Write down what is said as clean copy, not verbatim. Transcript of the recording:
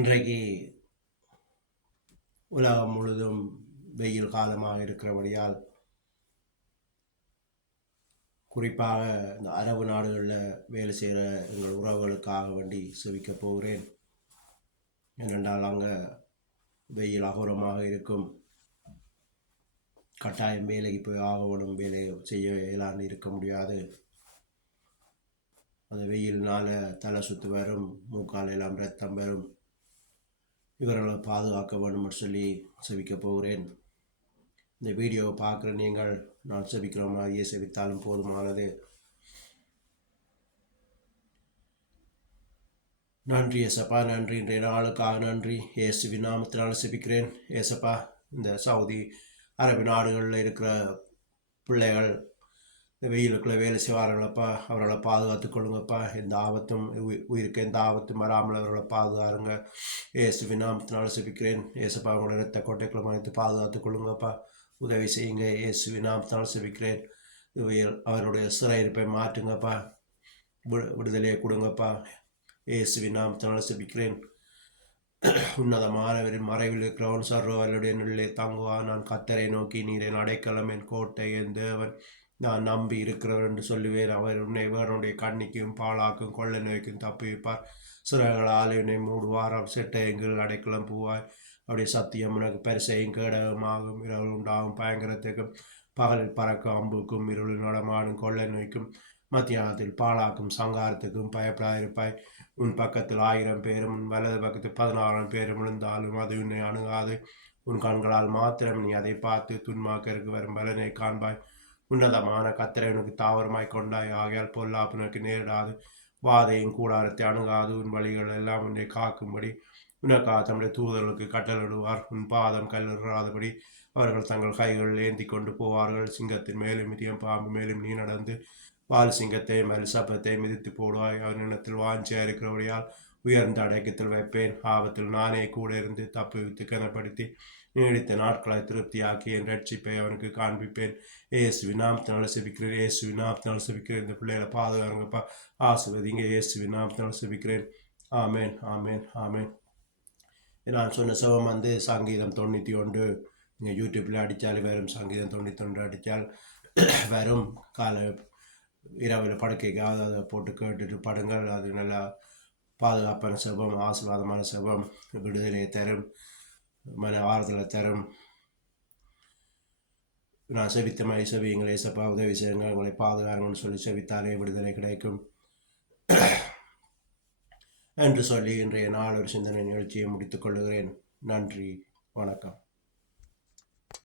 இன்றைக்கு உலகம் முழுதும் வெயில் காலமாக இருக்கிறபடியால் குறிப்பாக இந்த அரபு நாடுகளில் வேலை செய்கிற எங்கள் உறவுகளுக்காக வேண்டி செவிக்கப் போகிறேன். ஏனென்றால் அங்கே வெயில் அகோரமாக இருக்கும். கட்டாயம் வேலைக்கு போய் ஆகணும், வேலை செய்ய இயலான்னு இருக்க முடியாது. அந்த வெயில்னால் தலை சுற்று வரும், மூக்கால் எல்லாம் ரத்தம் வரும். இவர்களை பாதுகாக்க வேணும்னு சொல்லி செவிக்க போகிறேன். இந்த வீடியோவை பார்க்குற நீங்கள் நான் செவிக்கிற மாதிரியே செவித்தாலும் போதுமானது. நன்றி ஏசப்பா, நன்றி. இன்றைய நாளுக்காக நன்றி. இயேசுவின் நாமத்தினால் செபிக்கிறேன். ஏசப்பா, இந்த சவுதி அரபு நாடுகளில் இருக்கிற பிள்ளைகள் இந்த வெயிலுக்குள்ளே வேலை செய்வார்களப்பா, அவர்களை பாதுகாத்து கொள்ளுங்கப்பா. எந்த ஆபத்தும் உயிருக்கு எந்த ஆபத்தும் வராமல் அவர்களை பாதுகாருங்க. இயேசுவின் நாமத்தினால் செபிக்கிறேன். ஏசப்பா, அவங்களோட ரத்த கோட்டைக்குள்ள மறைத்து பாதுகாத்து கொள்ளுங்கப்பா. உதவி செய்யுங்க. இயேசுவின் நாமத்தினால் செபிக்கிறேன். அவருடைய சிறையிருப்பை மாற்றுங்கப்பா, விடுதலையை கொடுங்கப்பா. இயேசுவின் நாமத்தினால் செபிக்கிறேன். உன்னதமானவரின் மறைவில் இருக்கிறவன் சர்வவல்லுடைய நிலை தாங்குவான். நான் கர்த்தரை நோக்கி, நீர் என் அடைக்கலம், என் கோட்டை, என் தேவன், நான் நம்பி இருக்கிறவர் என்று சொல்லுவேன். அவர் உன்னை வேறனுடைய கண்ணிக்கும் பாலாக்கும் கொள்ளை நோய்க்கும் தப்புவிப்பார். சிறகுகளால் என்னை மூடுவார். அவர் செட்டையங்கள் அடைக்கலம் பூவாய். அவருடைய சத்தியம் உனக்கு பரிசையும் கேடகமாகும். இரவு உண்டாகும் பயங்கரத்துக்கும் பகலில் பறக்கும் அம்புக்கும் இருளில் நடமாடும் கொள்ளை நோய்க்கும் மத்தியானத்தில் பாலாக்கும் சங்காரத்துக்கும் பயப்படாதிருப்பாய். உன் பக்கத்தில் 1000 பேரும் உன் வலது பக்கத்தில் 16 பேரும் விழுந்தாலும் அது உன்னை அணுகாது. உன் கண்களால் மாத்திரம் நீ அதை பார்த்து துன்மாக்கருக்கு வரும் பலனை காண்பாய். உன்னதமான கர்த்தரை உனக்கு தாவரமாய் கொண்டாய். ஆகையால் பொல்லாப்பு உனக்கு நேரிடாது, வாதையும் கூடாரத்தை அணுகாது. உன் வழிகள் எல்லாம் உன்னை காக்கும்படி உனக்காக தம்முடைய தூதர்களுக்கு கட்டளிடுவார். உன் பாதம் கல்லிடாதபடி அவர்கள் தங்கள் கைகளில் ஏந்தி கொண்டு போவார்கள். சிங்கத்தின் மேலும் மிதியம் பாம்பு மேலும் நீ நடந்து வால் சிங்கத்தையும் சப்பத்தையும் மிதித்து போடுவாய். அவன் இனத்தில் வாஞ்சியா இருக்கிறபடியால் உயர்ந்த அடக்கத்தில் வைப்பேன். ஆபத்தில் நானே கூட இருந்து தப்புவித்து கனப்படுத்தி நீடித்த நாட்களை திருப்தியாக்கி என் ரட்சிப்பை அவனுக்கு காண்பிப்பேன். இயேசுவின் நாமத்தினால செபிக்கிறேன். இயேசுவின் நாமத்தினால செபிக்கிறேன். இந்த பிள்ளைகளை பாதுகாருங்கப்பா, ஆசீர்வதிங்க. இயேசுவின் நாமத்தினால செபிக்கிறேன். ஆமேன், ஆமேன், ஆமேன். நான் சொன்ன செவம் வந்து சங்கீதம் 91. நீங்கள் யூடியூப்பில் அடித்தாலே வரும். சங்கீதம் 91 அடித்தால் வரும். இரவில் படுக்கைக்காக அதை போட்டு கேட்டுட்டு படுங்கள். அது நல்லா பாதுகாப்பான செபம், ஆசீர்வாதமான செபம், விடுதலையை தரும், மன ஆறுதலை தரும். நான் செபித்த மாதிரி செவியுங்களை ஏசப்பா, உதவி செய்யுங்க, உங்களை பாதுகாருங்கன்னு சொல்லி செபித்தாலே விடுதலை கிடைக்கும் என்று சொல்லி இன்றைய நாள் ஒரு சிந்தனை நிகழ்ச்சியை முடித்துக் கொள்ளுகிறேன். நன்றி, வணக்கம்.